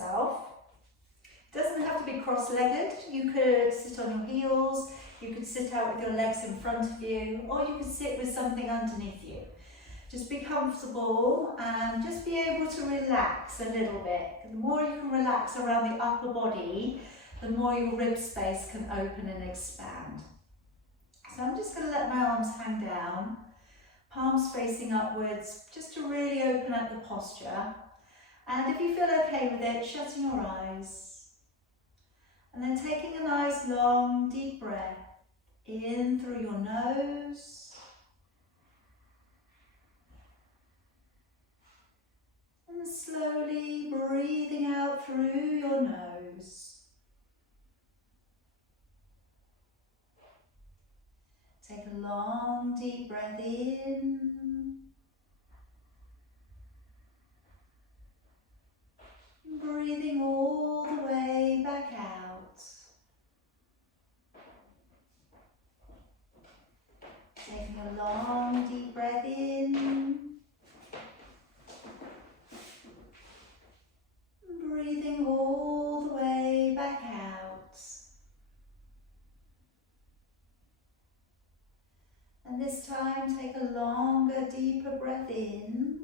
yourself. It doesn't have to be cross-legged. You could sit on your heels, you could sit out with your legs in front of you, or you could sit with something underneath you. Just be comfortable and just be able to relax a little bit. The more you can relax around the upper body, the more your rib space can open and expand. So I'm just going to let my arms hang down, palms facing upwards, just to really open up the posture. And if you feel okay with it, shutting your eyes. And then taking a nice long deep breath in through your nose. And slowly breathing out through your nose. Take a long deep breath in. Breathing all the way back out. Taking a long deep breath in. Breathing all the way back out. And this time take a longer, deeper breath in.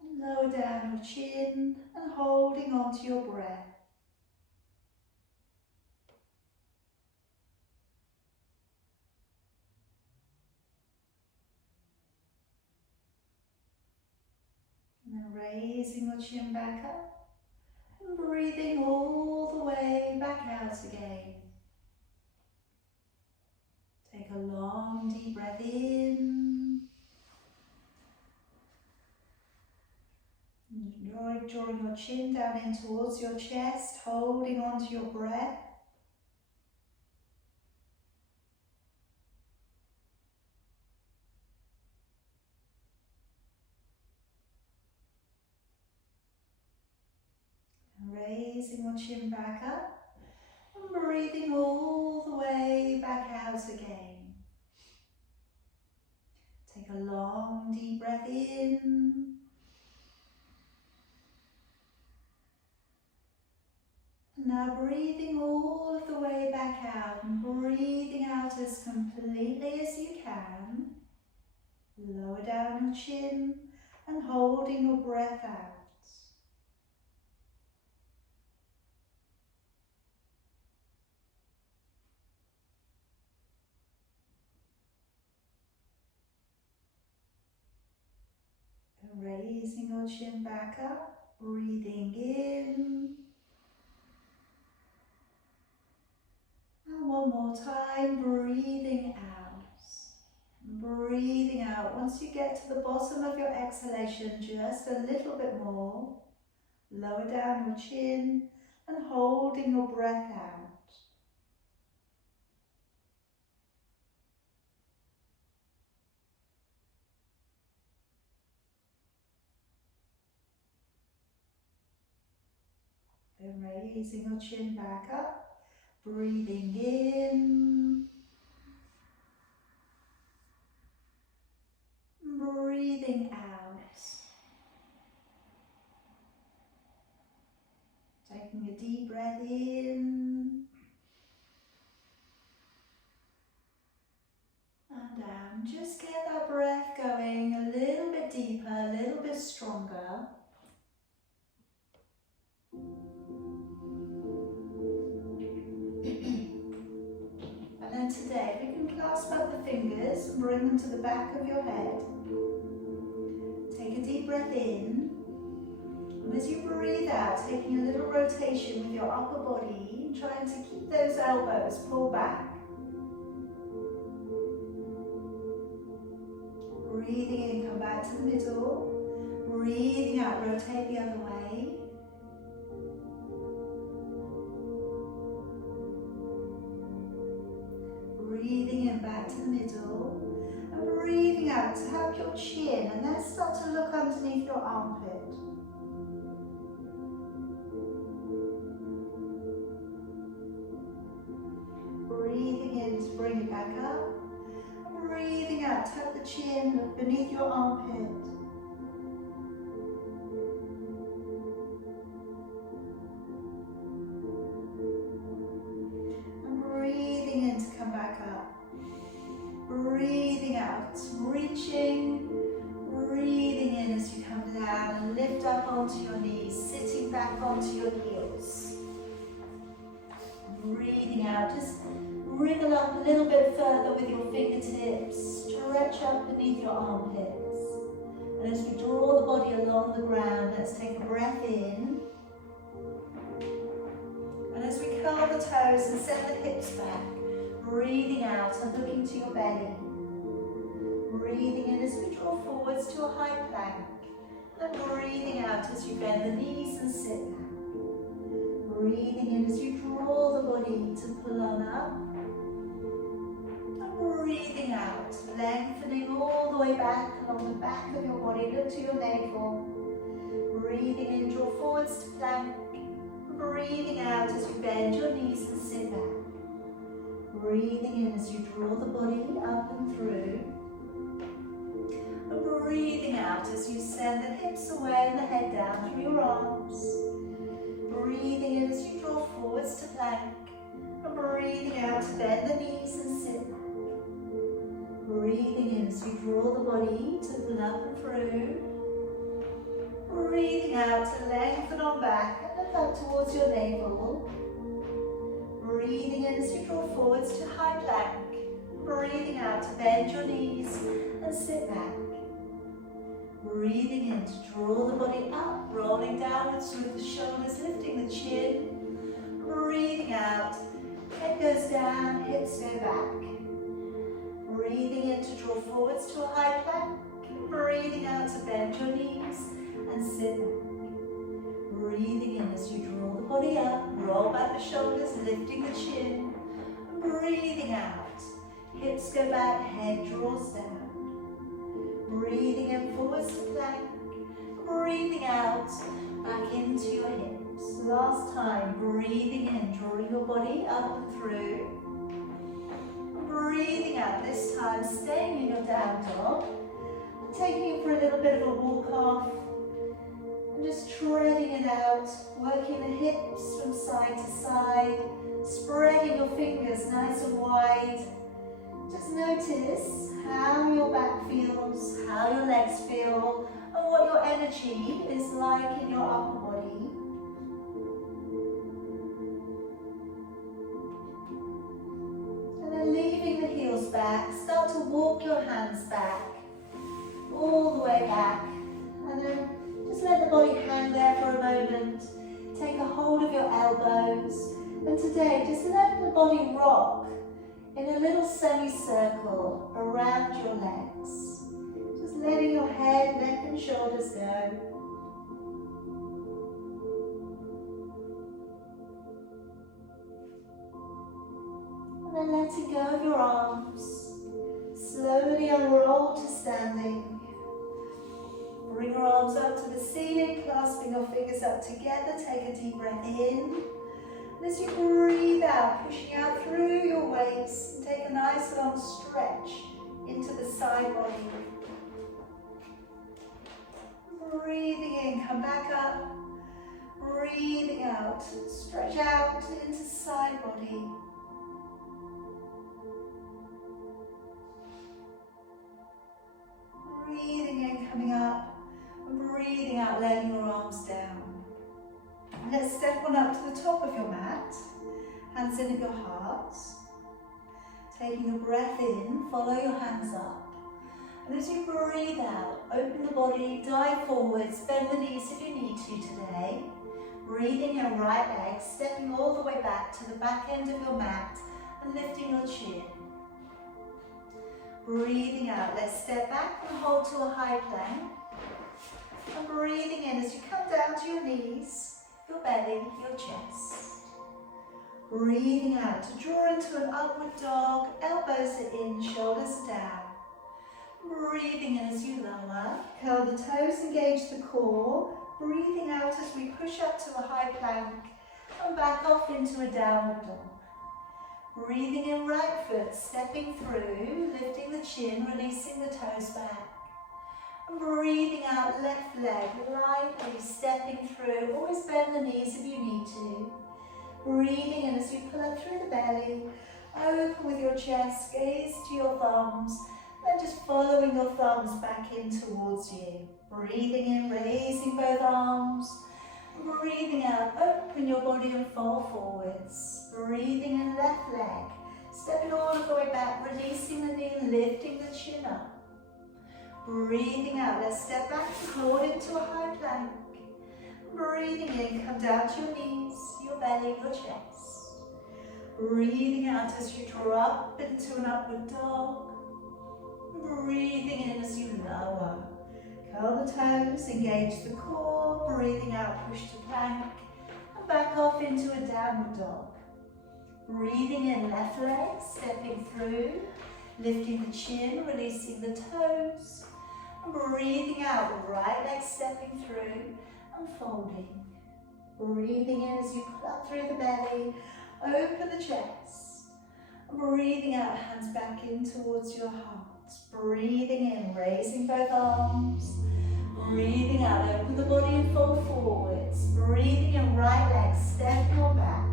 And lower down your chin and holding on to your breath. And then raising your chin back up and breathing all the way back out again. Take a long deep breath in. And drawing your chin down in towards your chest, holding on to your breath. Raising your chin back up and breathing all the way back out again. Take a long deep breath in. And now breathing all of the way back out and breathing out as completely as you can. Lower down your chin and holding your breath out. Raising your chin back up, breathing in. And one more time, breathing out. Breathing out. Once you get to the bottom of your exhalation, just a little bit more. Lower down your chin and holding your breath out. Then raising your chin back up, breathing in, breathing out. Taking a deep breath in and down. Just get that breath going a little bit deeper, a little bit stronger. And today we can clasp up the fingers and bring them to the back of your head. Take a deep breath in. And as you breathe out, taking a little rotation with your upper body, trying to keep those elbows pulled back. Breathing in, come back to the middle. Breathing out, rotate the other way. Breathing in back to the middle and breathing out, tap your chin and then start to look underneath your armpit. Breathing in to bring it back up and breathing out, tap the chin, look beneath your armpit. onto your heels. Breathing out, just wriggle up a little bit further with your fingertips, stretch up beneath your armpits. And as we draw the body along the ground, let's take a breath in. And as we curl the toes and send the hips back, breathing out and looking to your belly. Breathing in as we draw forwards to a high plank. And breathing out as you bend the knees and sit back. Breathing in as you draw the body to pull on up. And breathing out, lengthening all the way back along the back of your body. Look to your navel. Breathing in, draw forwards to plank. Breathing out as you bend your knees and sit back. Breathing in as you draw the body up and through. And breathing out as you send the hips away and the head down through your arms. Breathing in as you draw forwards to plank. And breathing out to bend the knees and sit back. Breathing in as you draw the body to pull up and through. Breathing out to lengthen on back and look up towards your navel. Breathing in as you draw forwards to high plank. Breathing out to bend your knees and sit back. Breathing in to draw the body up, rolling downwards with the shoulders, lifting the chin. Breathing out, head goes down, hips go back. Breathing in to draw forwards to a high plank. Breathing out to bend your knees and sit back. Breathing in as you draw the body up, roll back the shoulders, lifting the chin. Breathing out, hips go back, head draws down. Breathing in forwards to plank. Breathing out, back into your hips. Last time, breathing in, drawing your body up and through. Breathing out, this time staying in your down dog. Taking it for a little bit of a walk off. And just treading it out, working the hips from side to side, spreading your fingers nice and wide. Just notice how your back feels, how your legs feel, and what your energy is like in your upper body. And then leaving the heels back, start to walk your hands back, all the way back, and then just let the body hang there for a moment. Take a hold of your elbows, and today just let the body rock in a little semicircle around your legs. Just letting your head, neck and shoulders go. And then letting go of your arms. Slowly unroll to standing. Bring your arms up to the ceiling, clasping your fingers up together. Take a deep breath in. And as you breathe out, pushing out through your waist, and take a nice long stretch into the side body. Breathing in, come back up. Breathing out, stretch out into side body. Breathing in, coming up. Breathing out, letting your arms down. And let's step on up to the top of your mat. Hands in at your heart. Taking a breath in, follow your hands up. And as you breathe out, open the body, dive forwards, bend the knees if you need to today. Breathing your right leg, stepping all the way back to the back end of your mat and lifting your chin. Breathing out, let's step back and hold to a high plank. And breathing in as you come down to your knees, your belly, your chest. Breathing out to draw into an upward dog, elbows are in, shoulders are down. Breathing in as you lower, curl the toes, engage the core. Breathing out as we push up to a high plank and back off into a downward dog. Breathing in right foot, stepping through, lifting the chin, releasing the toes back. And breathing out left leg, lightly stepping through. Always bend the knees if you need to. Breathing in as you pull up through the belly. Open with your chest, gaze to your thumbs. Then just following your thumbs back in towards you. Breathing in, raising both arms. Breathing out, open your body and fall forwards. Breathing in left leg. Stepping all the way back, releasing the knee, lifting the chin up. Breathing out, let's step back, forward into a high plank. Breathing in, come down to your knees, your belly, your chest. Breathing out as you drop into an upward dog. Breathing in as you lower. Curl the toes, engage the core. Breathing out, push to plank. And back off into a downward dog. Breathing in, left leg, stepping through. Lifting the chin, releasing the toes. And breathing out, right leg stepping through and folding. Breathing in as you pull up through the belly. Open the chest. And breathing out, hands back in towards your heart. Breathing in, raising both arms. Breathing out, open the body and fall forwards. Breathing in, right leg, step your back.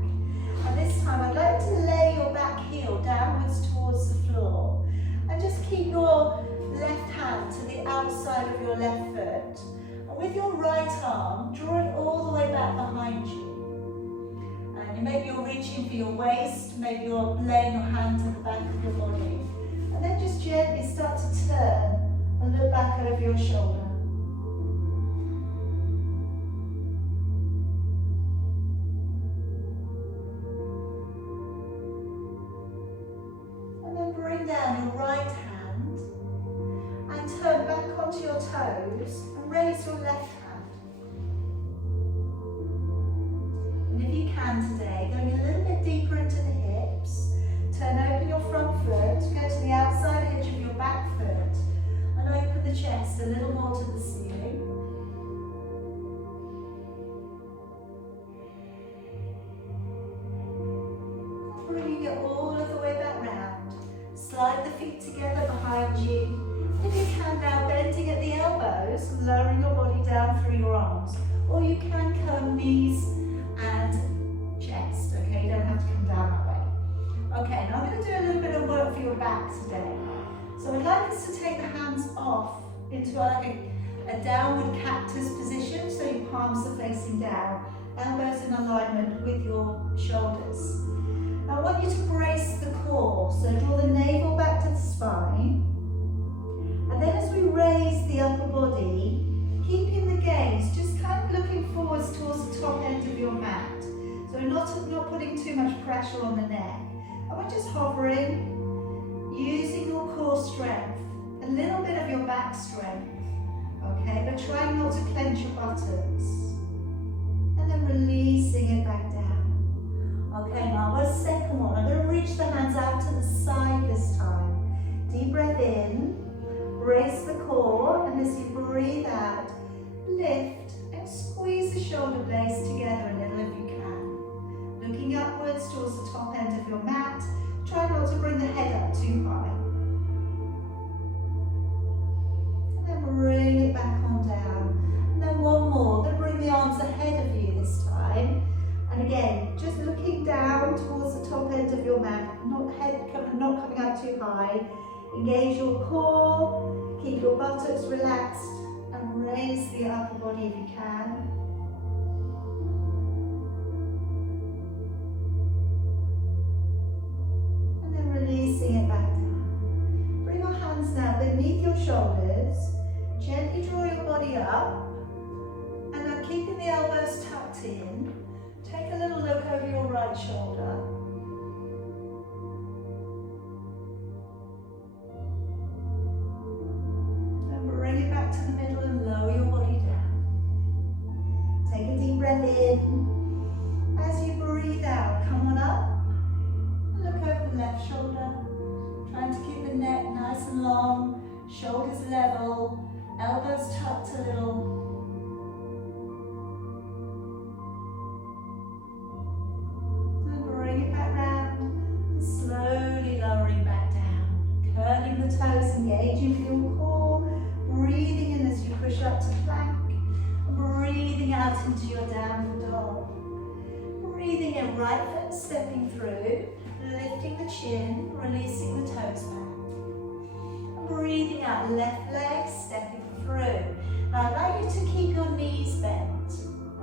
And this time I'd like to lay your back heel downwards towards the floor. And just keep your left hand to the outside of your left foot. And with your right arm, draw it all the way back behind you. And maybe you're reaching for your waist, maybe you're laying your hand to the back of your body. And then just gently start to turn and look back over your shoulder. And then bring down your right hand and turn back onto your toes and raise your left hand. And if you can today, going a little bit deeper into the hips, turn open your front foot, go to the outside edge of your back foot and open the chest a little more to the ceiling. Bringing it all of the way back round. Slide the feet together behind you. If you can now, bending at the elbows, lowering your body down through your arms. Or you can come knees and chest, okay? You don't have to come down that way. Okay, now I'm going to do a little bit of work for your back today. So I'd like us to take the hands off into like a downward cactus position, so your palms are facing down, elbows in alignment with your shoulders. Now I want you to brace the core, so draw the navel back to the spine. And then as we raise the upper body, keeping the gaze, just kind of looking forwards towards the top end of your mat. So we're not putting too much pressure on the neck. And we're just hovering, using your core strength, a little bit of your back strength, okay? But trying not to clench your buttocks. And then releasing it back down. Okay, now our second one. I'm going to reach the hands out to the side this time. Deep breath in, brace the core, and as you breathe out, lift and squeeze the shoulder blades together a little if you can. Looking upwards towards the top end of your mat. Try not to bring the head up too high. And then bring it back on down. And then one more. Then bring the arms ahead of you this time. And again, just looking down towards the top end of your mat. Not coming up too high. Engage your core. Keep your buttocks relaxed. And raise the upper body if you can. Releasing it back down. Bring your hands now beneath your shoulders. Gently draw your body up. And now keeping the elbows tucked in, take a little look over your right shoulder. And bring it back to the middle and lower your body down. Take a deep breath in. As you breathe out, come on up. Look over the left shoulder, trying to keep the neck nice and long, shoulders level, elbows tucked a little. And bring it back round, and slowly lowering back down. Curling the toes, engaging with your core, breathing in as you push up to plank, and breathing out into your downward dog. Breathing in, right foot stepping through. Lifting the chin, releasing the toes back. And breathing out, left leg stepping through. Now I'd like you to keep your knees bent,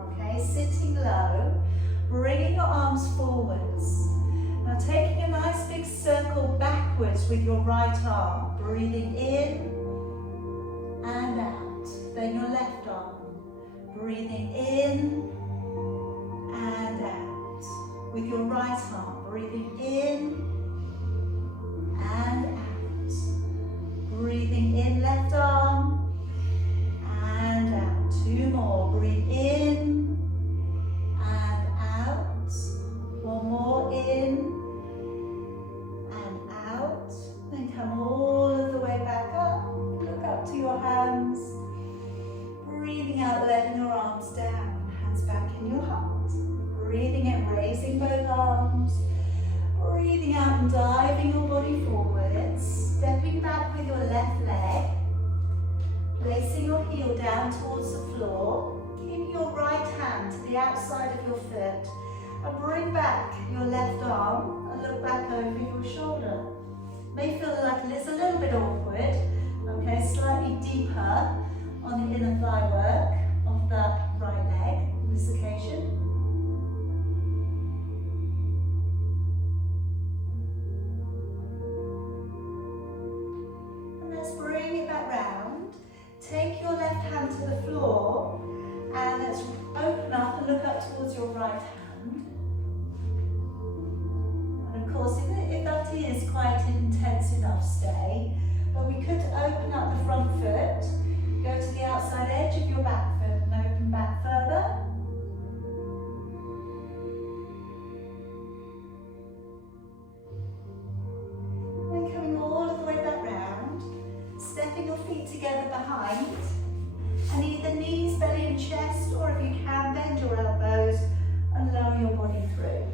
okay? Okay, sitting low, bringing your arms forwards. Now taking a nice big circle backwards with your right arm, breathing in and out. Then your left arm, breathing in and out. With your right arm, breathing in and out. Breathing in, left arm and out. Two more, breathe in and out. One more in and out. Then come all of the way back up. Look up to your hands. Breathing out, letting your arms down. Hands back in your heart. Breathing in, raising both arms. Breathing out and diving your body forwards. Stepping back with your left leg. Placing your heel down towards the floor. Keeping your right hand to the outside of your foot. And bring back your left arm and look back over your shoulder. May feel like it's a little bit awkward. Okay, slightly deeper on the inner thigh work of that right leg on this occasion. And let's bring it back round. Take your left hand to the floor and let's open up and look up towards your right hand. And of course, if that is quite an intense enough stay, but we could open up the front foot, go to the outside edge of your back foot and open back further. Then coming all of the way back round, stepping your feet together behind, and either knees, belly and chest, or if you can, bend your elbows and lower your body through.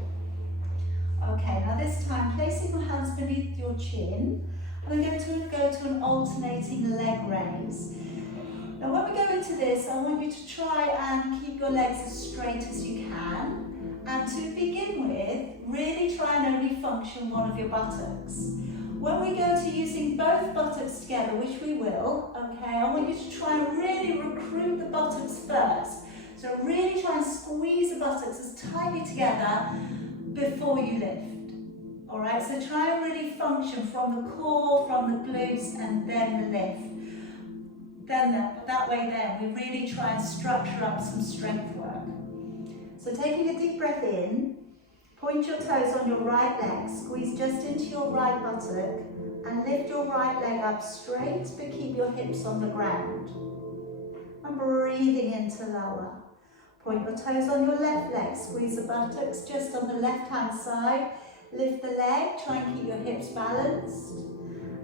Okay, now this time, placing your hands beneath your chin, we're going to go to an alternating leg raise. Now when we go into this, I want you to try and keep your legs as straight as you can. And to begin with, really try and only function one of your buttocks. When we go to using both buttocks together, which we will, okay, I want you to try and really recruit the buttocks first. So really try and squeeze the buttocks as tightly together before you lift. Alright, so try and really function from the core, from the glutes, and then the lift. Then that way then, we really try and structure up some strength work. So taking a deep breath in, point your toes on your right leg, squeeze just into your right buttock, and lift your right leg up straight, but keep your hips on the ground. And breathing into lower. Point your toes on your left leg, squeeze the buttocks just on the left hand side, lift the leg, try and keep your hips balanced,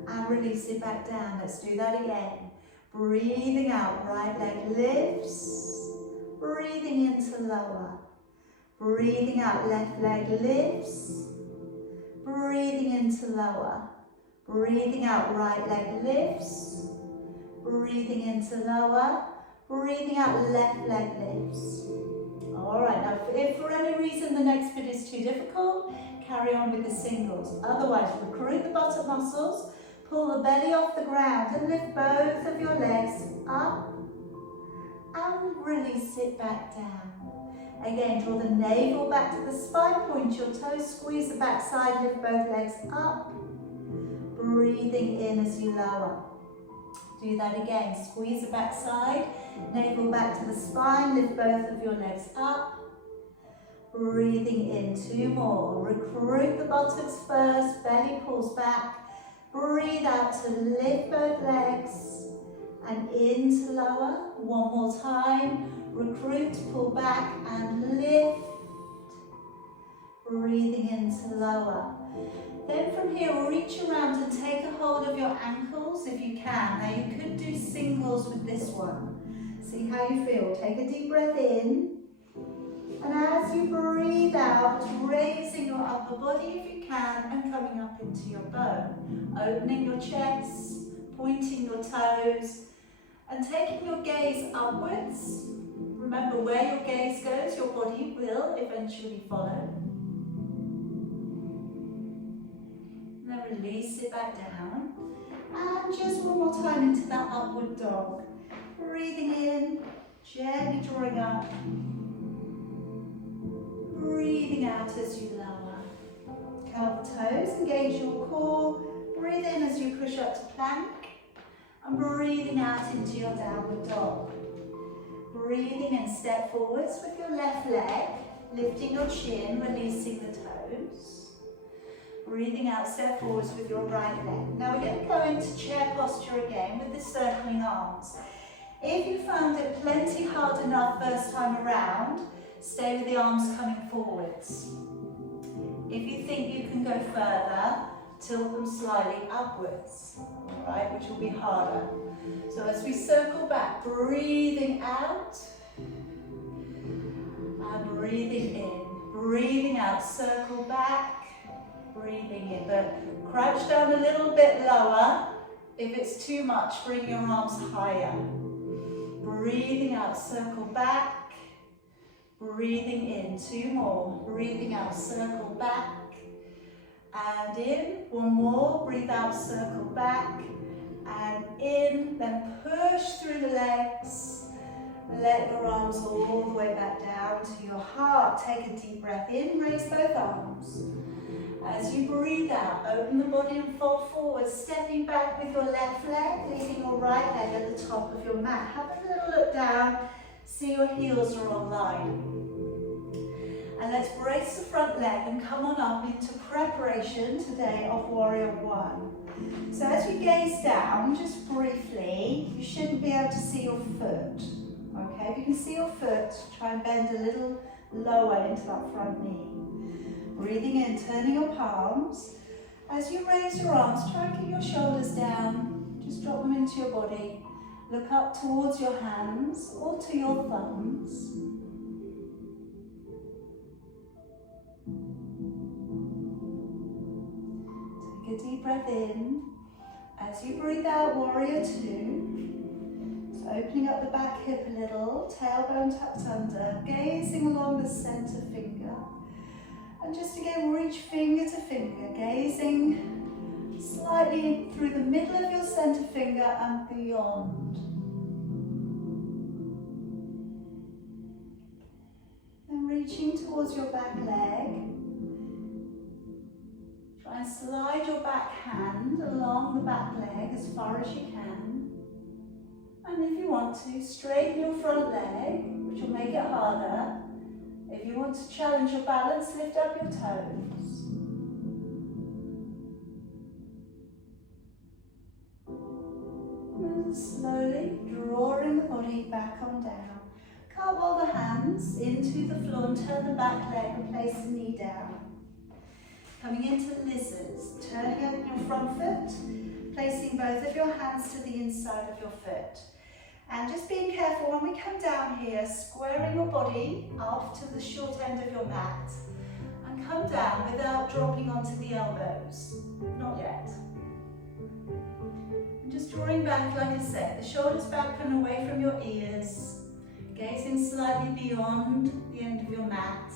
and release it back down. Let's do that again. Breathing out, right leg lifts, breathing into lower. Breathing out, left leg lifts, breathing into lower. Breathing out, right leg lifts, breathing into lower. Breathing out, left leg lifts. Alright, now if for any reason the next bit is too difficult, carry on with the singles. Otherwise, recruit the buttock muscles, pull the belly off the ground and lift both of your legs up and release it back down. Again, draw the navel back to the spine, point your toes, squeeze the back side, lift both legs up, breathing in as you lower. Do that again, squeeze the back side, navel back to the spine, lift both of your legs up, breathing in, two more. Recruit the buttocks first, belly pulls back, breathe out to lift both legs, and into lower, one more time, recruit, pull back and lift, breathing into lower. Then from here, reach around and take a hold of your ankles if you can. Now you could do singles with this one. See how you feel. Take a deep breath in. And as you breathe out, raising your upper body if you can and coming up into your bow. Opening your chest, pointing your toes, and taking your gaze upwards. Remember where your gaze goes, your body will eventually follow. Then release it back down. And just one more time into that upward dog. Breathing in, gently drawing up. breathing out as you lower. Count the toes, engage your core. Breathe in as you push up to plank. And breathing out into your downward dog. Breathing in, step forwards with your left leg, lifting your chin, releasing the toes. Breathing out, step forwards with your right leg. Now we're going to go into chair posture again with the circling arms. If you found it plenty hard enough first time around, stay with the arms coming forwards. If you think you can go further, tilt them slightly upwards, right, which will be harder. So as we circle back, breathing out and breathing in. Breathing out, circle back, breathing in. But crouch down a little bit lower. If it's too much, bring your arms higher. Breathing out, circle back, breathing in. 2 more. Breathing out, circle back. And in, 1 more, breathe out, circle back, and in, then push through the legs, let your arms all the way back down to your heart. Take a deep breath in, raise both arms. As you breathe out, open the body and fold forward, stepping back with your left leg, leaving your right leg at the top of your mat. Have a little look down, see your heels are on line. And let's brace the front leg and come on up into preparation today of Warrior 1. So as we gaze down, just briefly, you shouldn't be able to see your foot. Okay, if you can see your foot, try and bend a little lower into that front knee. Breathing in, turning your palms. As you raise your arms, try and keep your shoulders down. Just drop them into your body. Look up towards your hands or to your thumbs. Take a deep breath in. As you breathe out, Warrior 2. So opening up the back hip a little, tailbone tucked under, gazing along the center finger. And just again, reach finger to finger, gazing slightly through the middle of your center finger and beyond. Then reaching towards your back leg. Try and slide your back hand along the back leg as far as you can. And if you want to, straighten your front leg, which will make it harder. If you want to challenge your balance, lift up your toes. And slowly drawing the body back on down. Cartwheel the hands into the floor and turn the back leg and place the knee down. Coming into lizards, turning up your front foot, placing both of your hands to the inside of your foot. And just being careful when we come down here, squaring your body off to the short end of your mat. And come down without dropping onto the elbows. Not yet. And just drawing back, like I said, the shoulders back and away from your ears. Gazing slightly beyond the end of your mat.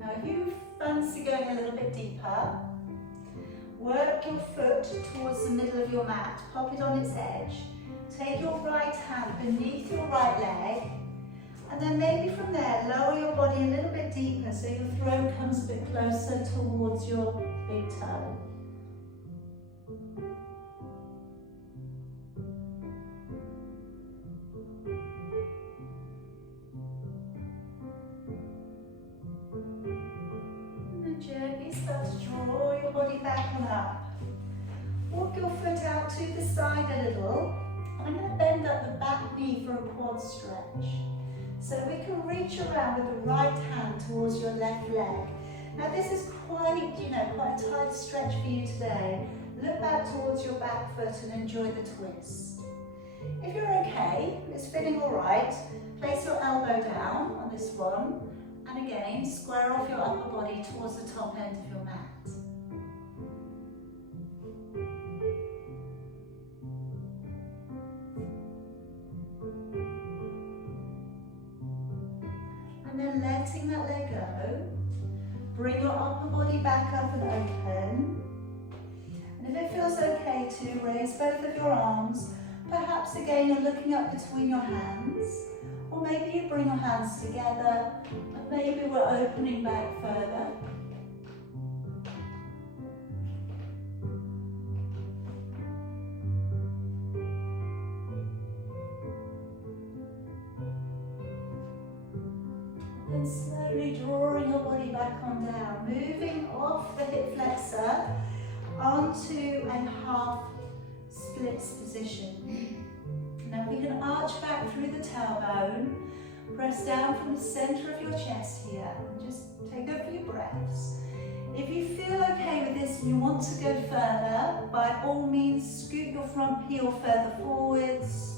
Now if you fancy going a little bit deeper, work your foot towards the middle of your mat, pop it on its edge. Take your right hand beneath your right leg, and then maybe from there, lower your body a little bit deeper so your throat comes a bit closer towards your big toe. Gently start to draw your body back and up. Walk your foot out to the side a little. I'm going to bend up the back knee for a quad stretch. So we can reach around with the right hand towards your left leg. Now this is quite a tight stretch for you today. Look back towards your back foot and enjoy the twist. If you're okay, it's fitting all right, place your elbow down on this one. And again, square off your upper body towards the top end of your mat. And then letting that leg go, bring your upper body back up and open. And if it feels okay to raise both of your arms, perhaps again you're looking up between your hands. Or maybe you bring your hands together and maybe we're opening back further. And slowly drawing your body back on down, moving off the hip flexor onto a half splits position. Now we can arch back through the tailbone, press down from the center of your chest here, and just take a few breaths. If you feel okay with this and you want to go further, by all means scoot your front heel further forwards,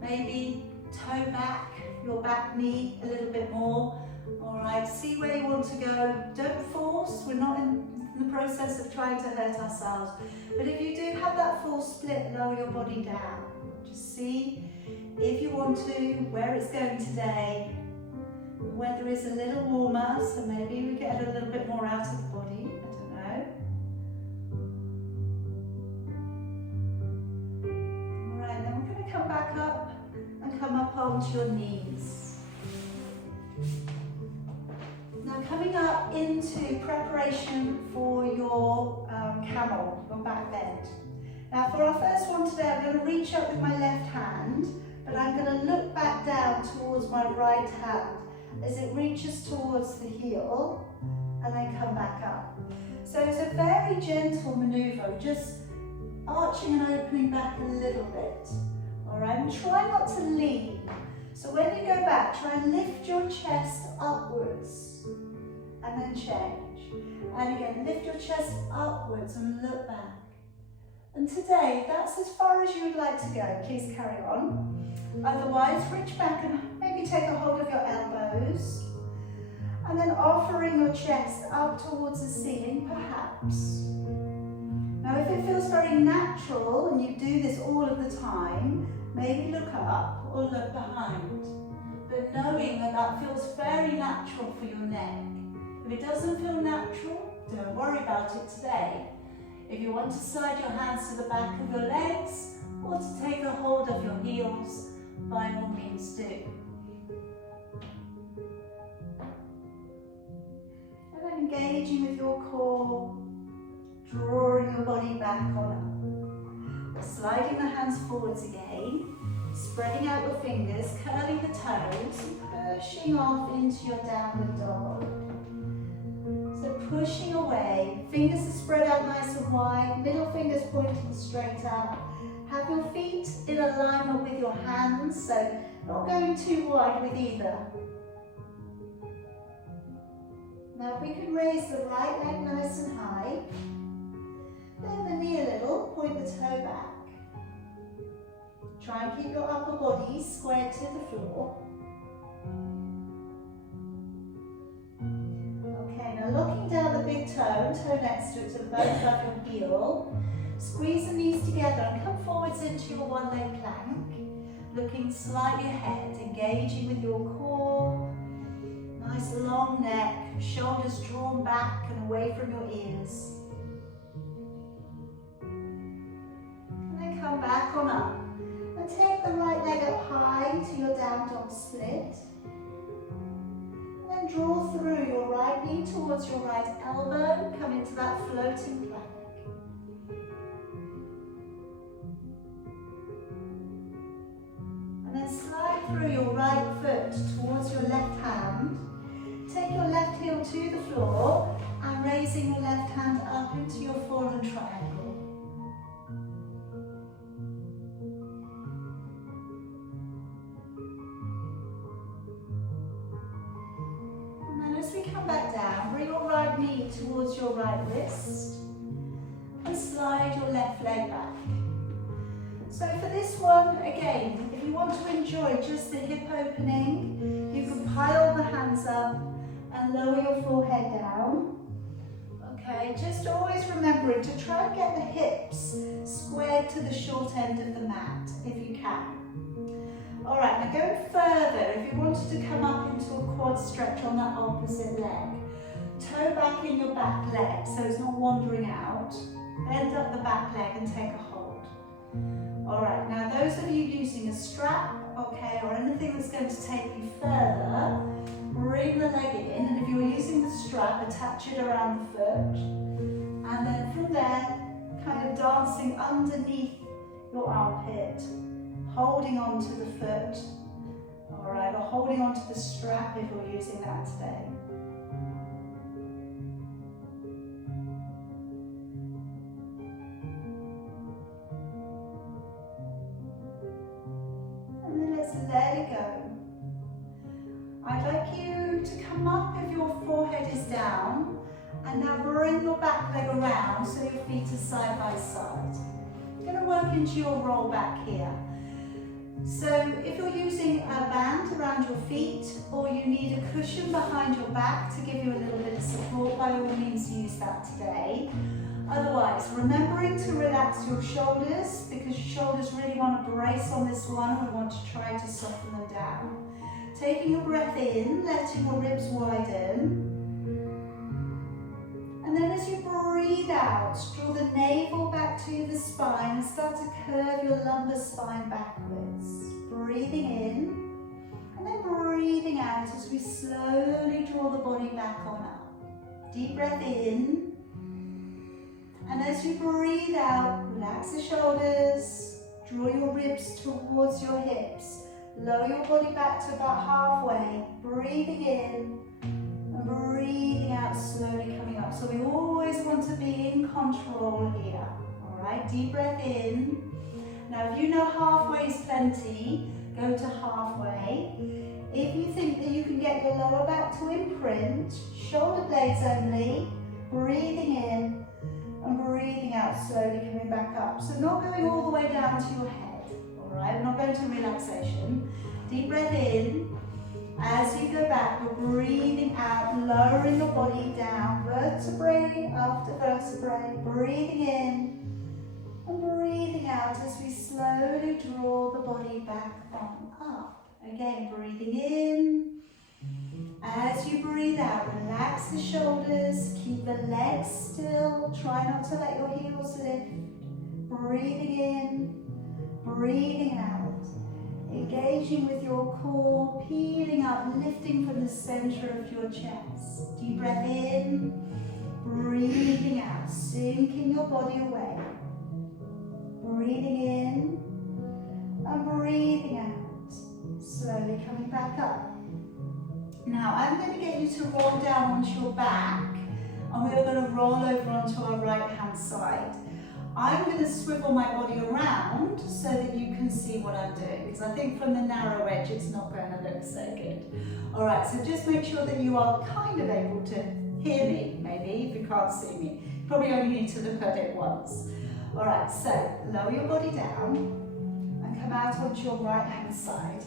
maybe toe back your back knee a little bit more. Alright, see where you want to go. Don't force, we're not in the process of trying to hurt ourselves. But if you do have that full split, lower your body down. Just see if you want to, where it's going today. The weather is a little warmer, so maybe we get a little bit more out of the body, I don't know. Alright, then we're going to come back up and come up onto your knees. Now coming up into preparation for your camel, your back bend. Now for our first one today, I'm going to reach up with my left hand, but I'm going to look back down towards my right hand as it reaches towards the heel and then come back up. So it's a very gentle maneuver, just arching and opening back a little bit. Alright, and try not to lean. So when you go back, try and lift your chest upwards and then change. And again, lift your chest upwards and look back. And today, if that's as far as you would like to go, please carry on. Otherwise, reach back and maybe take a hold of your elbows. And then offering your chest up towards the ceiling, perhaps. Now, if it feels very natural and you do this all of the time, maybe look up or look behind. But knowing that that feels very natural for your neck. If it doesn't feel natural, don't worry about it today. If you want to slide your hands to the back of your legs or to take a hold of your heels, by all means do. And then engaging with your core, drawing your body back on up. Sliding the hands forwards again, spreading out your fingers, curling the toes, and pushing off into your downward dog. So pushing away, fingers are spread out nice and wide, middle fingers pointing straight up. Have your feet in alignment with your hands, so not going too wide with either. Now if we can raise the right leg nice and high, bend the knee a little, point the toe back. Try and keep your upper body squared to the floor. Okay, now looking down the big toe, toe next to it, to the bone above your heel. Squeeze the knees together and come forwards into your one leg plank. Looking slightly ahead, engaging with your core. Nice long neck, shoulders drawn back and away from your ears. And then come back on up. And take the right leg up high to your down dog split. And then draw through your right knee towards your right elbow. Come into that floating plank. And then slide through your right foot towards your left hand. Take your left heel to the floor and raising your left hand up into your fallen triangle. Back down, bring your right knee towards your right wrist and slide your left leg back. So for this one, again, if you want to enjoy just the hip opening, you can pile the hands up and lower your forehead down. Okay, just always remembering to try and get the hips squared to the short end of the mat if you can. Alright, now going further, if you wanted to come up into a quad stretch on that opposite leg, toe back in your back leg so it's not wandering out, bend up the back leg and take a hold. Alright, now those of you using a strap, okay, or anything that's going to take you further, bring the leg in, and if you're using the strap, attach it around the foot, and then from there, kind of dancing underneath your armpit, holding on to the foot, alright, or holding on to the strap if you're using that today. And then let's let it go. I'd like you to come up if your forehead is down, and now bring your back leg around so your feet are side by side. You're going to work into your roll back here. So if you're using a band around your feet, or you need a cushion behind your back to give you a little bit of support, by all means use that today. Otherwise, remembering to relax your shoulders, because your shoulders really want to brace on this one. We want to try to soften them down. Taking your breath in, letting your ribs widen. And then as you breathe out, draw the navel back to the spine and start to curve your lumbar spine backwards. Breathing in, and then breathing out as we slowly draw the body back on up. Deep breath in, and as you breathe out, relax the shoulders, draw your ribs towards your hips. Lower your body back to about halfway, breathing in and breathing out, slowly coming up. So we always want to be in control here. All right, deep breath in. Now if you know halfway is plenty, go to halfway. If you think that you can get your lower back to imprint, shoulder blades only, breathing in and breathing out, slowly coming back up. So not going all the way down to your head. Alright, we're not going to relaxation. Deep breath in. As you go back, you're breathing out, lowering your body down, vertebrae after vertebrae, breathing in and breathing out as we slowly draw the body back on up. Again, breathing in. As you breathe out, relax the shoulders, keep the legs still, try not to let your heels lift. Breathing in. Breathing out, engaging with your core, peeling up, lifting from the center of your chest. Deep breath in, breathing out, sinking your body away. Breathing in and breathing out, slowly coming back up. Now I'm going to get you to roll down onto your back, and we're going to roll over onto our right hand side. I'm going to swivel my body around so that you can see what I'm doing, because I think from the narrow edge it's not going to look so good. Alright, so just make sure that you are kind of able to hear me, maybe, if you can't see me. You probably only need to look at it once. Alright, so lower your body down and come out onto your right hand side.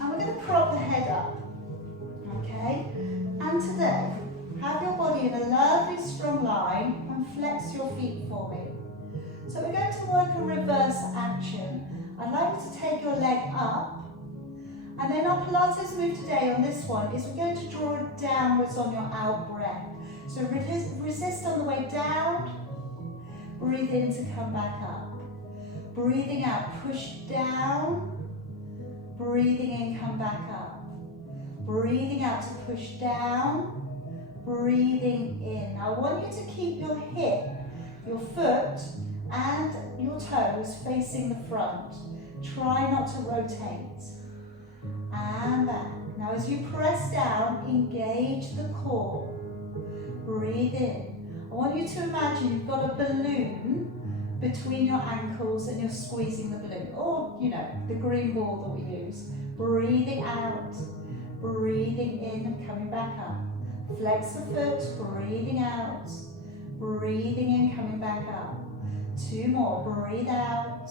And we're going to prop the head up, okay? And today, have your body in a lovely strong line and flex your feet for me. So we're going to work a reverse action. I'd like you to take your leg up, and then our Pilates move today on this one is we're going to draw it downwards on your out breath. So resist on the way down, breathe in to come back up. Breathing out, push down, breathing in, come back up. Breathing out to push down, breathing in. Now I want you to keep your hip, your foot and your toes facing the front. Try not to rotate. And back. Now as you press down, engage the core. Breathe in. I want you to imagine you've got a balloon between your ankles and you're squeezing the balloon. Or, you know, the green ball that we use. Breathing out, breathing in and coming back up. Flex the foot, breathing out, breathing in, coming back up. Two more, breathe out,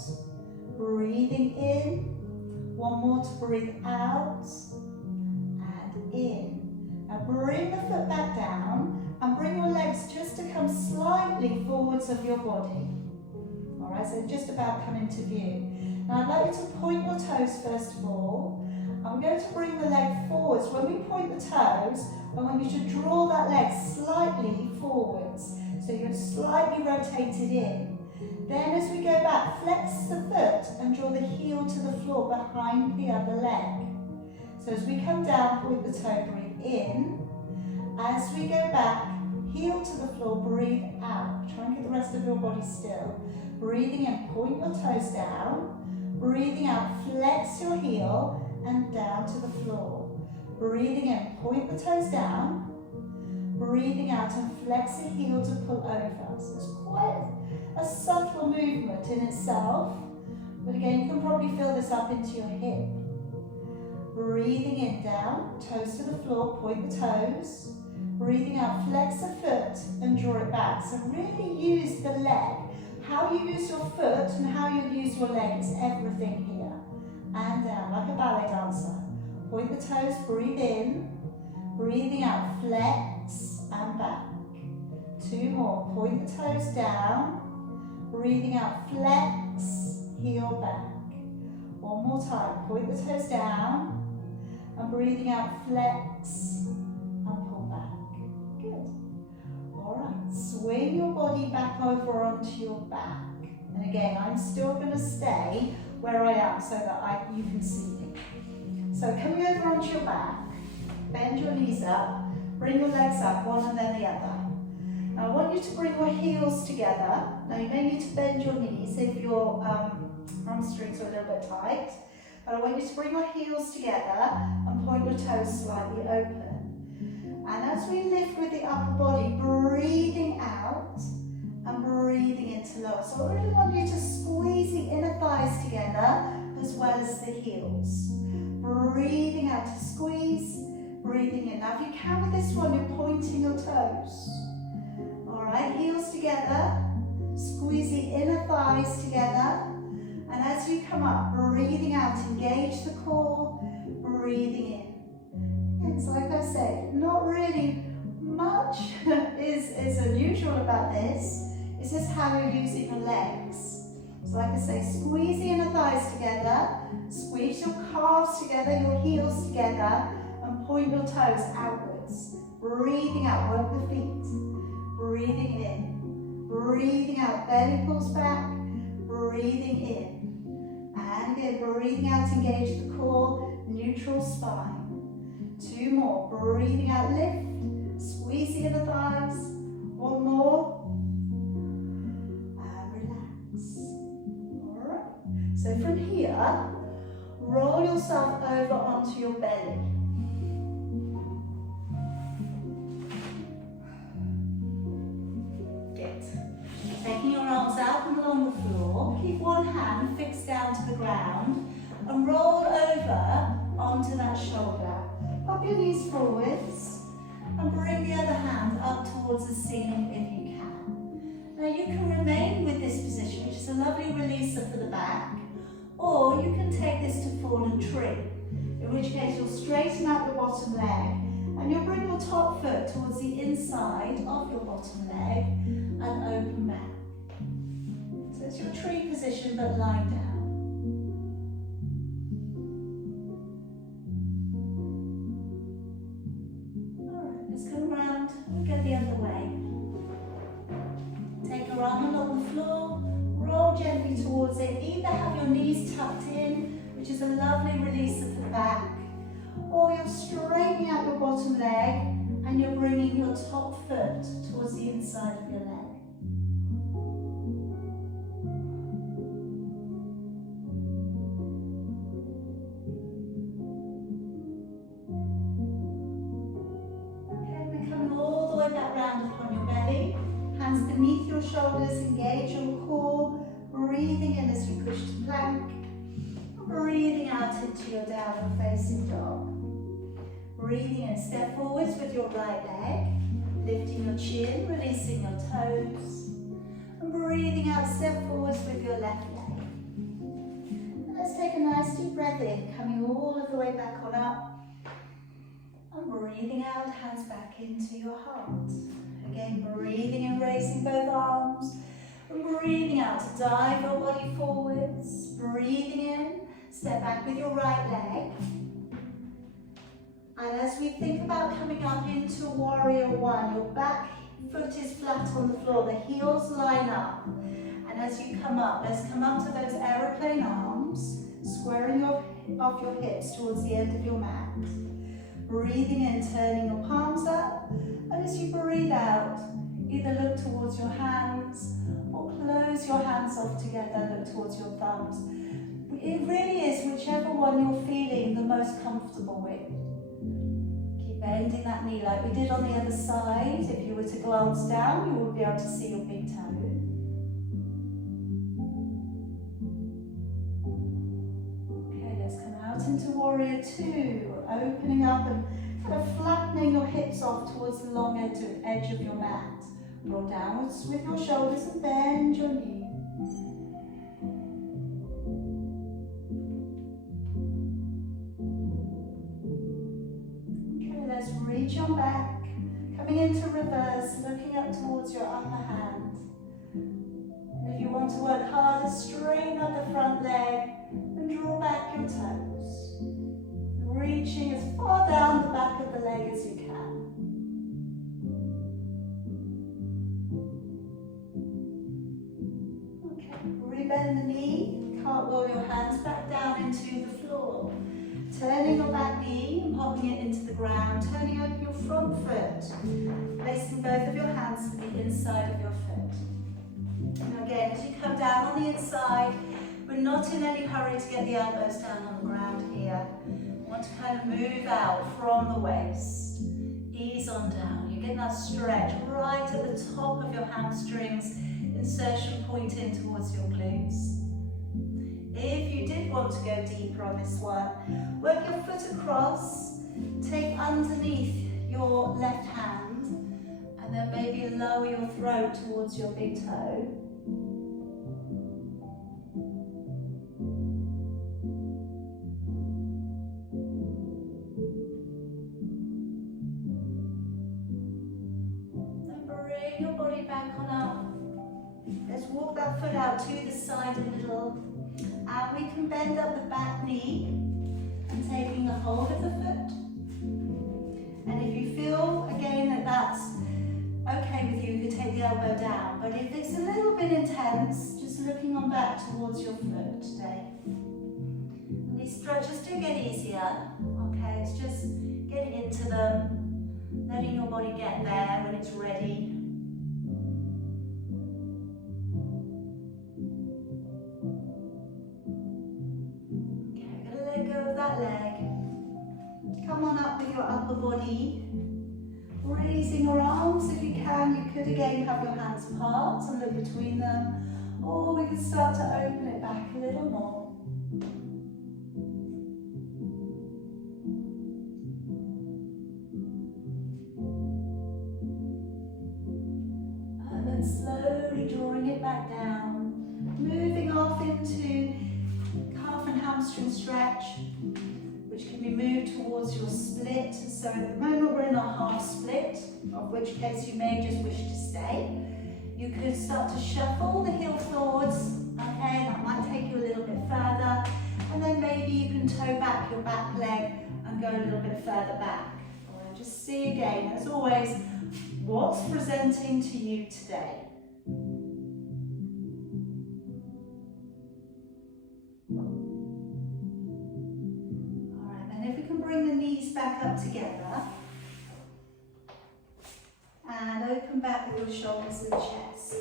breathing in. One more to breathe out and in. Now bring the foot back down and bring your legs just to come slightly forwards of your body. All right, so just about coming to view. Now I'd like you to point your toes first of all. I'm going to bring the leg forwards. When we point the toes, I want you to draw that leg slightly forwards. So you're slightly rotated in. Then as we go back, flex the foot and draw the support behind the other leg. So as we come down, point the toe, breathe in. As we go back, heel to the floor, breathe out. Try and get the rest of your body still. Breathing in, point your toes down. Breathing out, flex your heel and down to the floor. Breathing in, point the toes down. Breathing out and flex the heel to pull over. So it's quite a subtle movement in itself. But again, you can probably feel this up into your hip. Breathing in, down, toes to the floor, point the toes. Breathing out, flex the foot and draw it back. So really use the leg. How you use your foot and how you use your leg is everything here. And down, like a ballet dancer. Point the toes, breathe in. Breathing out, flex and back. 2 more, point the toes down. Breathing out, flex, heel back. 1 more time, point the toes down. And breathing out, flex and pull back. Good. Alright, swing your body back over onto your back. And again, I'm still going to stay where I am so that you can see me. So coming over onto your back, bend your knees up, bring your legs up, one and then the other. Now I want you to bring your heels together. Now you may need to bend your knees if your hamstrings are a little bit tight. But I want you to bring your heels together and point your toes slightly open. And as we lift with the upper body, breathing out and breathing into lower. So I really want you to squeeze the inner thighs together as well as the heels. Breathing out to squeeze, breathing in. Now if you can with this one, you're pointing your toes. Alright, heels together, squeeze the inner thighs together. And as you come up, breathing out, engage the core, breathing in. And so like I said, not really much is unusual about this. It's just how you're using your legs. So like I say, squeeze the inner thighs together, squeeze your calves together, your heels together, and point your toes outwards. Breathing out, work the feet. Breathing in. Breathing out, belly pulls back. Breathing in. And again, breathing out, engage the core, neutral spine. 2 more. Breathing out, lift. Squeeze the inner thighs. 1 more. So from here, roll yourself over onto your belly. Good. Taking your arms out and along the floor, keep one hand fixed down to the ground and roll over onto that shoulder. Pop your knees forwards and bring the other hand up towards the ceiling if you can. Now you can remain with this position, which is a lovely releaser for the back. Or you can take this to fallen tree, in which case you'll straighten out your bottom leg and you'll bring your top foot towards the inside of your bottom leg and open back. So it's your tree position but lying down. Alright, let's come around and go the other way. Take your arm along the floor. Roll gently towards it. Either have your knees tucked in, which is a lovely releaser for the back, or you're straightening out your bottom leg and you're bringing your top foot towards the inside of your leg. Okay, then coming all the way back round upon your belly. Hands beneath your shoulders, engage your core, breathing in as you push to plank, breathing out into your downward facing dog. Breathing in, step forwards with your right leg, lifting your chin, releasing your toes, and breathing out, step forwards with your left leg. And let's take a nice deep breath in, coming all of the way back on up, and breathing out, hands back into your heart. Again, breathing in, raising both arms, and breathing out to dive your body forwards. Breathing in, step back with your right leg. And as we think about coming up into Warrior One, your back foot is flat on the floor, the heels line up. And as you come up, let's come up to those aeroplane arms, squaring your off your hips towards the end of your mat. Breathing in, turning your palms up, and as you breathe out, either look towards your hands or close your hands off together, look towards your thumbs. It really is whichever one you're feeling the most comfortable with. Keep bending that knee like we did on the other side. If you were to glance down, you would be able to see your big toe. Into Warrior Two, opening up and kind of flattening your hips off towards the long edge of your mat. Roll downwards with your shoulders and bend your knee. Okay, let's reach on back, coming into reverse, looking up towards your upper hand. And if you want to work harder, straighten up the front leg and draw back your toes. Reaching as far down the back of the leg as you can. Okay, rebend the knee, cartwheel your hands back down into the floor. Turning your back knee and popping it into the ground, turning over your front foot, placing both of your hands to the inside of your foot. And again, as you come down on the inside, we're not in any hurry to get the elbows down on the ground here. Want to kind of move out from the waist. Ease on down. You're getting that stretch right at the top of your hamstrings, insertion point in towards your glutes. If you did want to go deeper on this one, work your foot across, take underneath your left hand, and then maybe lower your throat towards your big toe. Walk that foot out to the side a little, and we can bend up the back knee and taking a hold of the foot. And if you feel again that that's okay with you, you can take the elbow down, but if it's a little bit intense, just looking on back towards your foot today. And these stretches do get easier, okay, it's just getting into them, letting your body get there when it's ready. Leg. Come on up with your upper body. Raising your arms if you can. You could again have your hands apart and look between them, or we can start to open it back a little more. And then slowly drawing it back down, moving off into calf and hamstring stretch, which can be moved towards your split. So at the moment we're in a half split, of which case you may just wish to stay. You could start to shuffle the heel forwards, okay, that might take you a little bit further, and then maybe you can toe back your back leg and go a little bit further back. All right, just see again, as always, what's presenting to you today. Bring the knees back up together and open back with your shoulders and chest.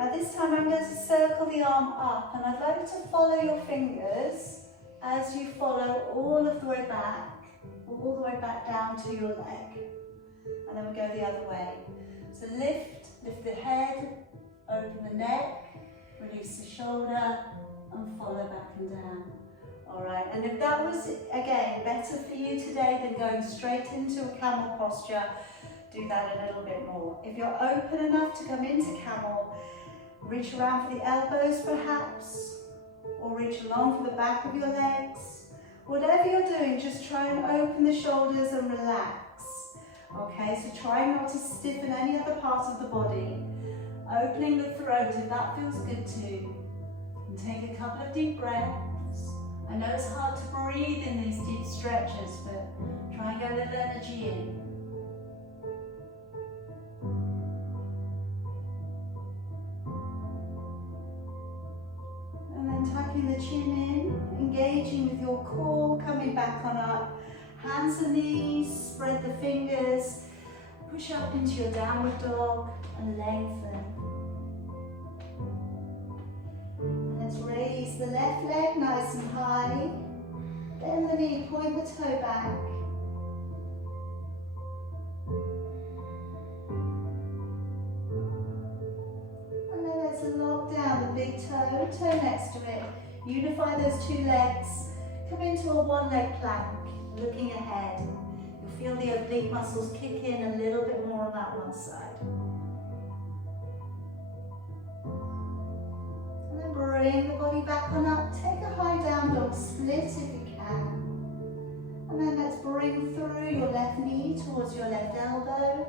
Now this time I'm going to circle the arm up, and I'd like you to follow your fingers as you follow all of the way back, all the way back down to your leg. And then we go the other way. So lift the head, open the neck, release the shoulder, and follow back and down. Alright, and if that was, again, better for you today than going straight into a camel posture, do that a little bit more. If you're open enough to come into camel, reach around for the elbows perhaps, or reach along for the back of your legs. Whatever you're doing, just try and open the shoulders and relax. Okay, so try not to stiffen any other part of the body. Opening the throat if that feels good too. And take a couple of deep breaths. I know it's hard to breathe in these deep stretches, but try and get a little energy in. And then tucking the chin in, engaging with your your core, coming back on up. Hands and knees, spread the fingers, push up into your downward dog and lengthen. And let's raise the left leg nice and high. Bend the knee, point the toe back. And then let's lock down the big toe, toe next to it. Unify those two legs. Come into a one-leg plank, looking ahead. You'll feel the oblique muscles kick in a little bit more on that one side. And then bring the body back on up. Take a high down dog, split if you can. And then let's bring through your left knee towards your left elbow.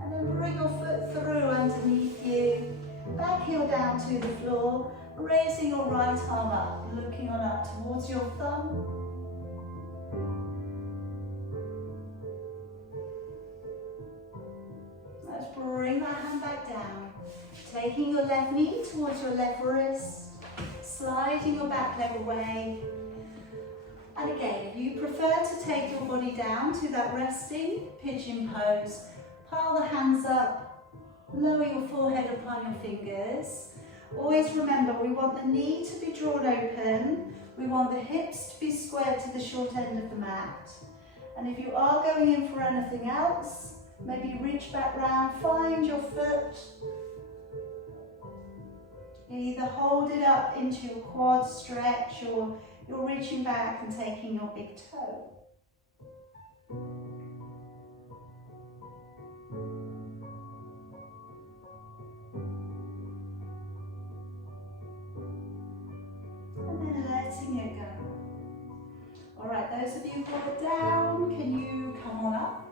And then bring your foot through underneath you. Back heel down to the floor. Raising your right arm up, looking on up towards your thumb. Let's bring that hand back down. Taking your left knee towards your left wrist. Sliding your back leg away. And again, if you prefer to take your body down to that resting pigeon pose, pile the hands up, lower your forehead upon your fingers. Always remember, we want the knee to be drawn open, we want the hips to be squared to the short end of the mat. And if you are going in for anything else, maybe reach back round, find your foot. Either hold it up into your quad stretch or you're reaching back and taking your big toe. Letting it go. Alright, those of you who are down, can you come on up?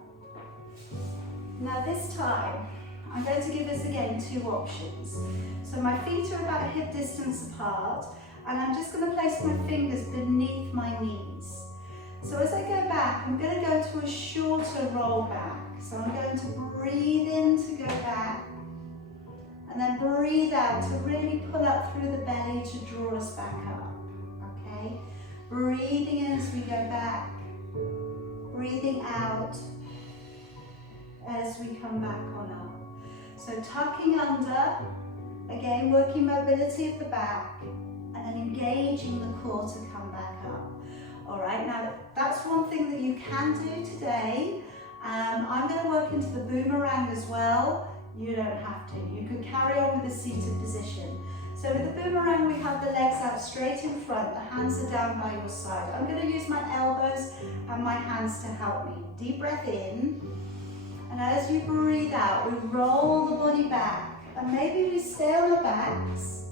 Now this time, I'm going to give us again two options. So my feet are about hip distance apart, and I'm just going to place my fingers beneath my knees. So as I go back, I'm going to go to a shorter roll back. So I'm going to breathe in to go back, and then breathe out to really pull up through the belly to draw us back up. Breathing in as we go back, breathing out as we come back on up. So tucking under, again working mobility of the back, and then engaging the core to come back up. Alright, now that's one thing that you can do today. I'm going to work into the boomerang as well. You don't have to. You can carry on with the seated position. So with the boomerang, we have the legs out straight in front, the hands are down by your side. I'm going to use my elbows and my hands to help me. Deep breath in, and as you breathe out, we roll the body back, and maybe we stay on the backs,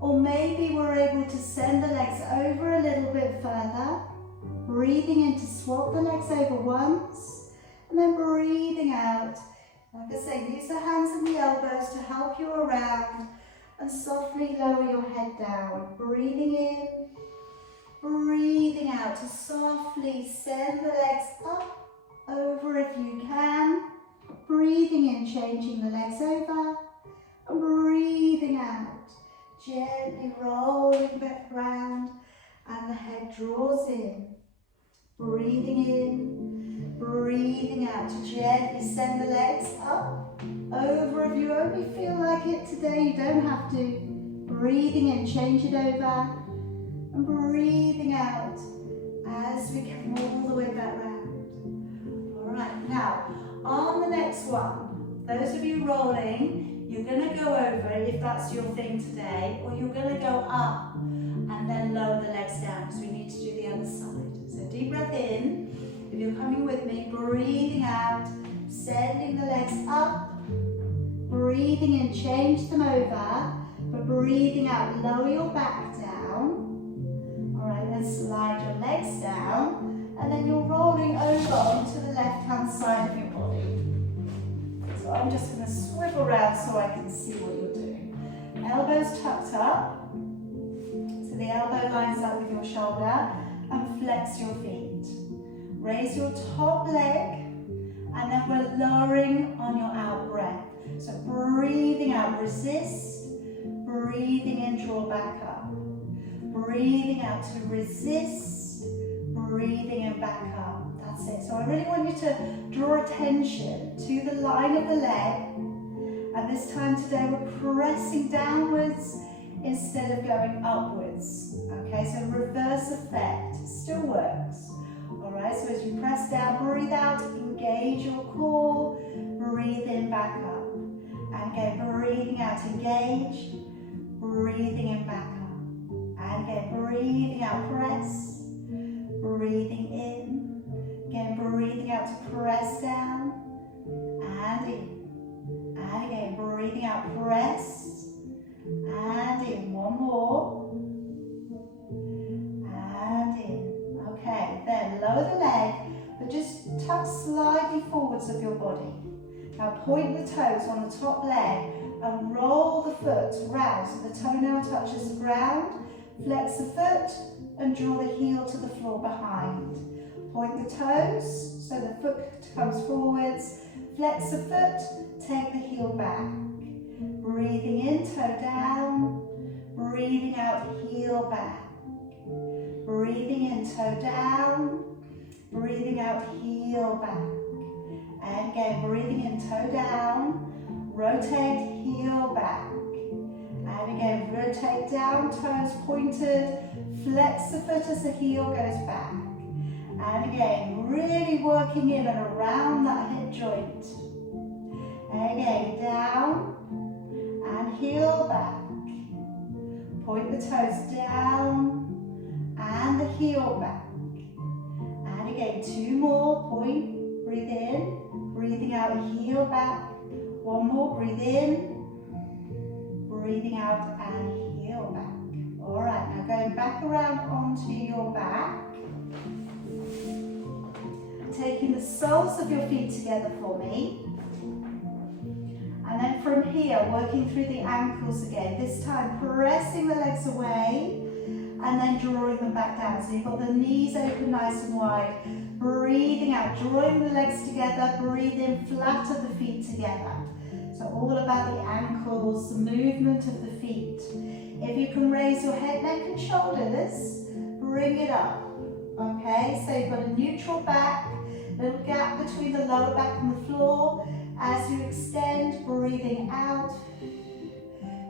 or maybe we're able to send the legs over a little bit further, breathing in to swap the legs over once, and then breathing out. Like I say, use the hands and the elbows to help you around, and softly lower your head down. Breathing in, breathing out to softly send the legs up, over if you can. Breathing in, changing the legs over, and breathing out. Gently rolling back round, and the head draws in. Breathing in, breathing out to gently send the legs up. Over if you only feel like it today, you don't have to. Breathing in, change it over, and breathing out as we come all the way back round. Alright, now on the next one, those of you rolling, you're going to go over if that's your thing today, or you're going to go up and then lower the legs down because we need to do the other side. So deep breath in, if you're coming with me, breathing out, sending the legs up. Breathing in, change them over, but breathing out, lower your back down. Alright, then slide your legs down, and then you're rolling over onto the left-hand side of your body. So I'm just going to swivel around so I can see what you're doing. Elbows tucked up, so the elbow lines up with your shoulder, and flex your feet. Raise your top leg, and then we're lowering on your out breath. So breathing out, resist, breathing in, draw back up. Breathing out to resist, breathing in, back up. That's it. So I really want you to draw attention to the line of the leg. And this time today we're pressing downwards instead of going upwards. Okay, so reverse effect still works. Alright, so as you press down, breathe out, engage your core, breathe in, back up. And again, breathing out, engage, breathing in, back up. And again, breathing out, press, breathing in. Again, breathing out to press down, and in. And again, breathing out, press, and in. One more. And in. Okay, then lower the leg, but just tuck slightly forwards of your body. Now point the toes on the top leg and roll the foot round so the toenail touches the ground. Flex the foot and draw the heel to the floor behind. Point the toes so the foot comes forwards. Flex the foot, take the heel back. Breathing in, toe down. Breathing out, heel back. Breathing in, toe down. Breathing out, heel back. And again, breathing in, toe down. Rotate, heel back. And again, rotate down, toes pointed. Flex the foot as the heel goes back. And again, really working in and around that hip joint. And again, down and heel back. Point the toes down and the heel back. And again, two more, point, breathe in, breathing out, heel back. One more, breathe in, breathing out and heel back. All right, now going back around onto your back. Taking the soles of your feet together for me. And then from here, working through the ankles again. This time pressing the legs away and then drawing them back down. So you've got the knees open nice and wide. Breathing out, drawing the legs together. Breathe in, flatter the feet together. So all about the ankles, the movement of the feet. If you can raise your head, neck and shoulders, bring it up. Okay, so you've got a neutral back, little gap between the lower back and the floor. As you extend, breathing out,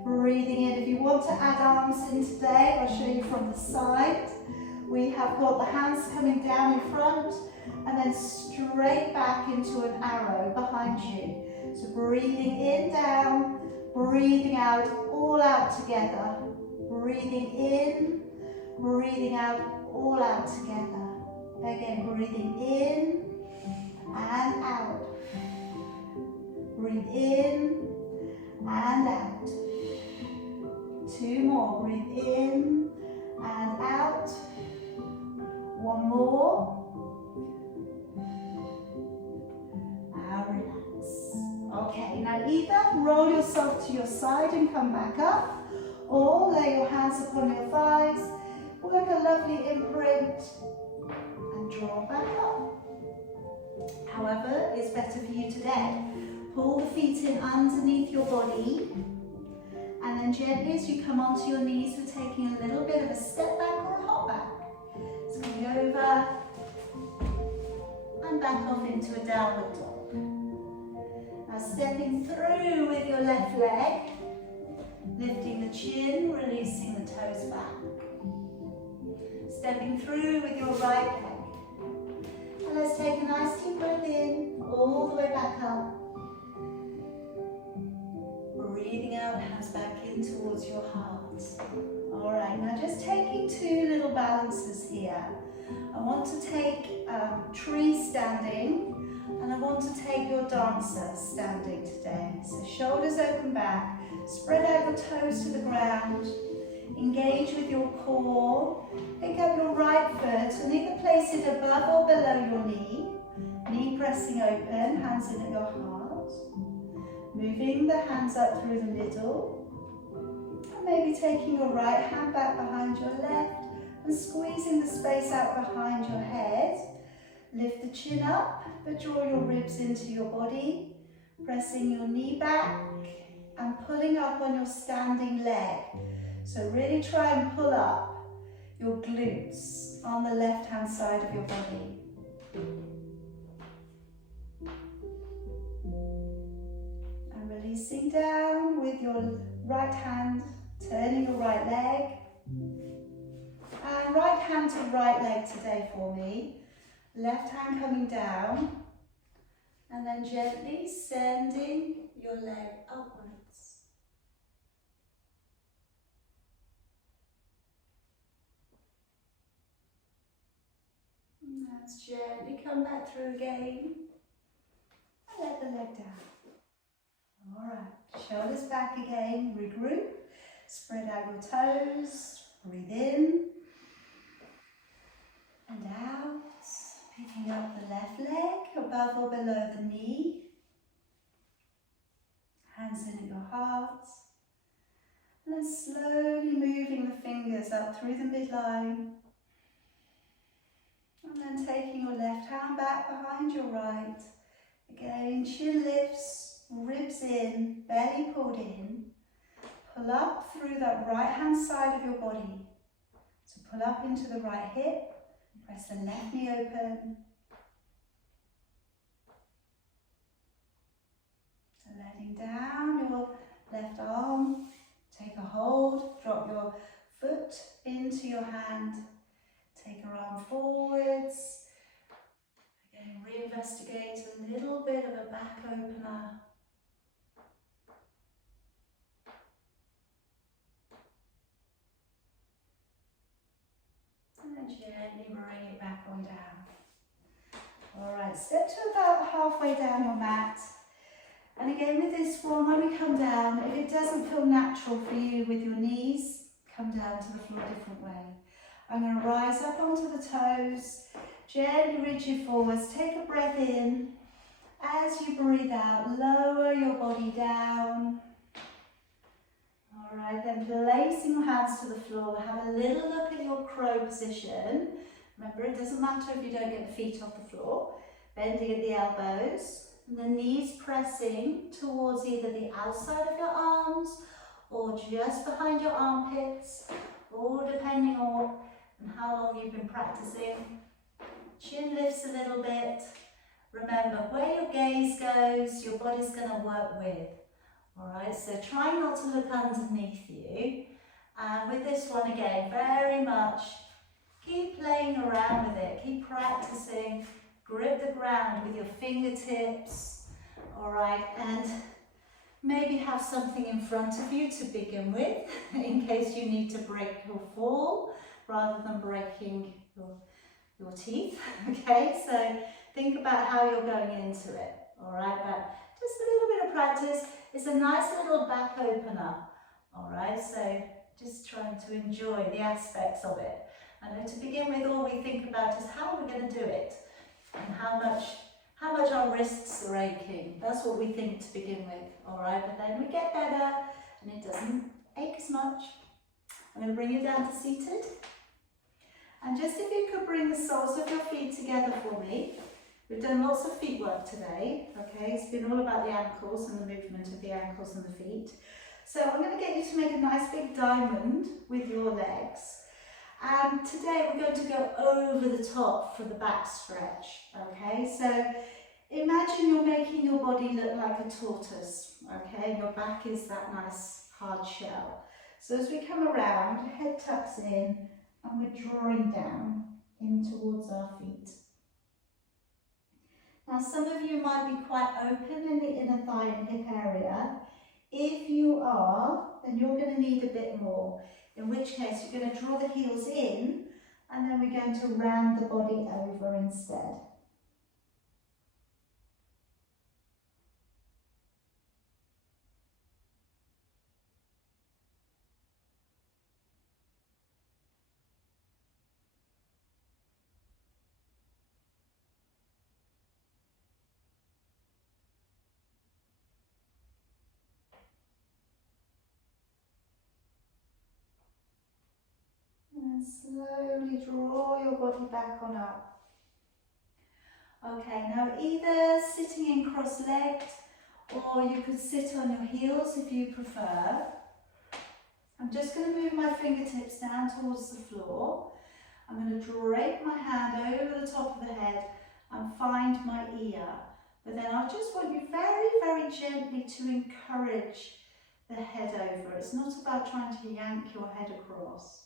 breathing in. If you want to add arms in today, I'll show you from the side. We have got the hands coming down in front and then straight back into an arrow behind you. So breathing in, down, breathing out, all out together. Breathing in, breathing out, all out together. Again, breathing in and out. Breathe in and out. Two more, breathe in and out. One more. And relax. Okay, now either roll yourself to your side and come back up, or lay your hands upon your thighs, work a lovely imprint and draw back up. However is better for you today. Pull the feet in underneath your body, and then gently as you come onto your knees, we're taking a little bit of a step back or a hop back. So coming over and back off into a downward dog. Now stepping through with your left leg, lifting the chin, releasing the toes back. Stepping through with your right leg. And let's take a nice deep breath in, all the way back up. Breathing out, hands back in towards your heart. All right, now just taking two little balances here. I want to take tree standing, and I want to take your dancer standing today. So shoulders open back, spread out your toes to the ground, engage with your core, pick up your right foot and either place it above or below your knee pressing open, hands in at your heart. Moving the hands up through the middle, and maybe taking your right hand back behind your left and squeezing the space out behind your head. Lift the chin up, but draw your ribs into your body, pressing your knee back and pulling up on your standing leg. So really try and pull up your glutes on the left-hand side of your body. And releasing down with your right hand, turning your right leg. And right hand to right leg today for me. Left hand coming down. And then gently sending your leg upwards. And let's gently come back through again. And let the leg down. Alright, shoulders back again, regroup. Spread out your toes, breathe in. And out. Picking up the left leg above or below the knee. Hands in at your heart. And then slowly moving the fingers up through the midline. And then taking your left hand back behind your right. Again, chin lifts, ribs in, belly pulled in. Pull up through that right hand side of your body. So pull up into the right hip. Press the left knee open. So letting down your left arm. Take a hold. Drop your foot into your hand. Take your arm forwards. Again, reinvestigate a little bit of a back opener. And then gently bring it back on down. Alright, step to about halfway down your mat. And again with this one, when we come down, if it doesn't feel natural for you with your knees, come down to the floor a different way. I'm going to rise up onto the toes, gently reach you forwards, take a breath in. As you breathe out, lower your body down. Alright, then placing your hands to the floor, have a little look at your crow position. Remember, it doesn't matter if you don't get the feet off the floor. Bending at the elbows, and the knees pressing towards either the outside of your arms or just behind your armpits, or depending on how long you've been practicing. Chin lifts a little bit. Remember, where your gaze goes, your body's going to work with. Alright, so try not to look underneath you. And with this one again, very much keep playing around with it, keep practicing. Grip the ground with your fingertips. Alright, and maybe have something in front of you to begin with, in case you need to break your fall, rather than breaking your teeth. Okay, so think about how you're going into it. Alright, but just a little bit of practice. It's a nice little back opener, all right? So just trying to enjoy the aspects of it. And to begin with, all we think about is how are we going to do it, and how much our wrists are aching. That's what we think to begin with, all right? But then we get better, and it doesn't ache as much. I'm going to bring you down to seated. And just if you could bring the soles of your feet together for me. We've done lots of feet work today, okay? It's been all about the ankles and the movement of the ankles and the feet. So I'm going to get you to make a nice big diamond with your legs. And today we're going to go over the top for the back stretch, okay? So imagine you're making your body look like a tortoise, okay? And your back is that nice hard shell. So as we come around, head tucks in, and we're drawing down in towards our feet. Now some of you might be quite open in the inner thigh and hip area. If you are, then you're going to need a bit more, in which case you're going to draw the heels in, and then we're going to round the body over instead. And slowly draw your body back on up. Okay, now either sitting in cross-legged or you could sit on your heels if you prefer. I'm just going to move my fingertips down towards the floor. I'm going to drape my hand over the top of the head and find my ear. But then I just want you very, very gently to encourage the head over. It's not about trying to yank your head across.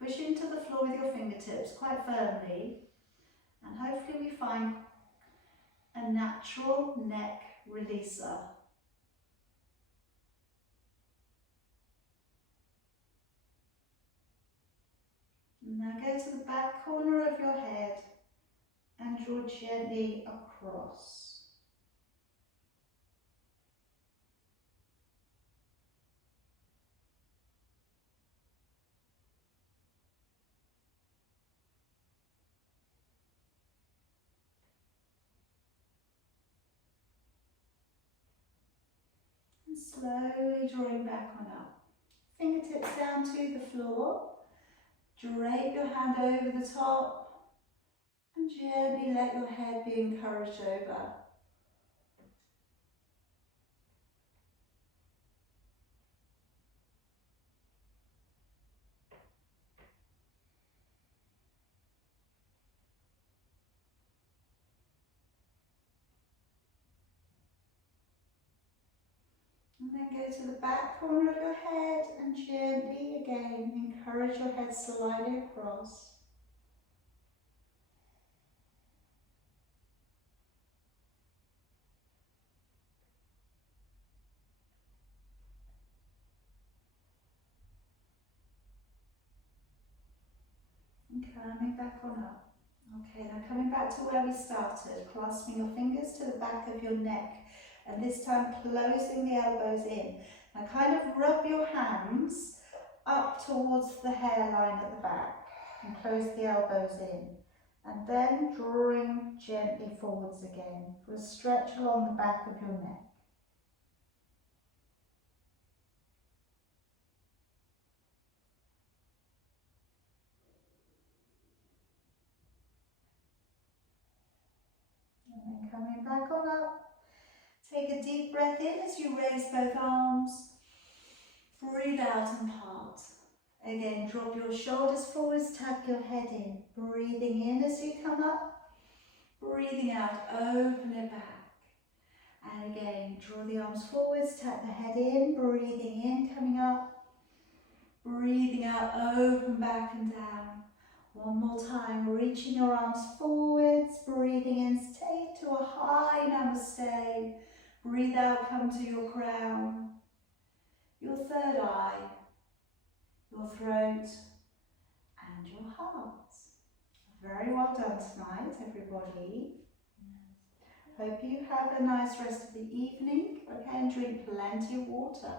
Push into the floor with your fingertips quite firmly, and hopefully we find a natural neck releaser. Now go to the back corner of your head and draw gently across. And slowly drawing back on up. Fingertips down to the floor. Drape your hand over the top and gently let your head be encouraged over. And then go to the back corner of your head and gently again encourage your head sliding across. And coming back on up. Okay, now coming back to where we started, clasping your fingers to the back of your neck, and this time closing the elbows in. Now kind of rub your hands up towards the hairline at the back and close the elbows in. And then drawing gently forwards again for a stretch along the back of your neck. And then coming back on up. Take a deep breath in as you raise both arms. Breathe out and part. Again, drop your shoulders forwards, tuck your head in. Breathing in as you come up. Breathing out, open it back. And again, draw the arms forwards, tuck the head in. Breathing in, coming up. Breathing out, open back and down. One more time, reaching your arms forwards. Breathing in, take to a high namaste. Breathe out, come to your crown, your third eye, your throat, and your heart. Very well done tonight, everybody. Hope you have a nice rest of the evening, okay, and drink plenty of water.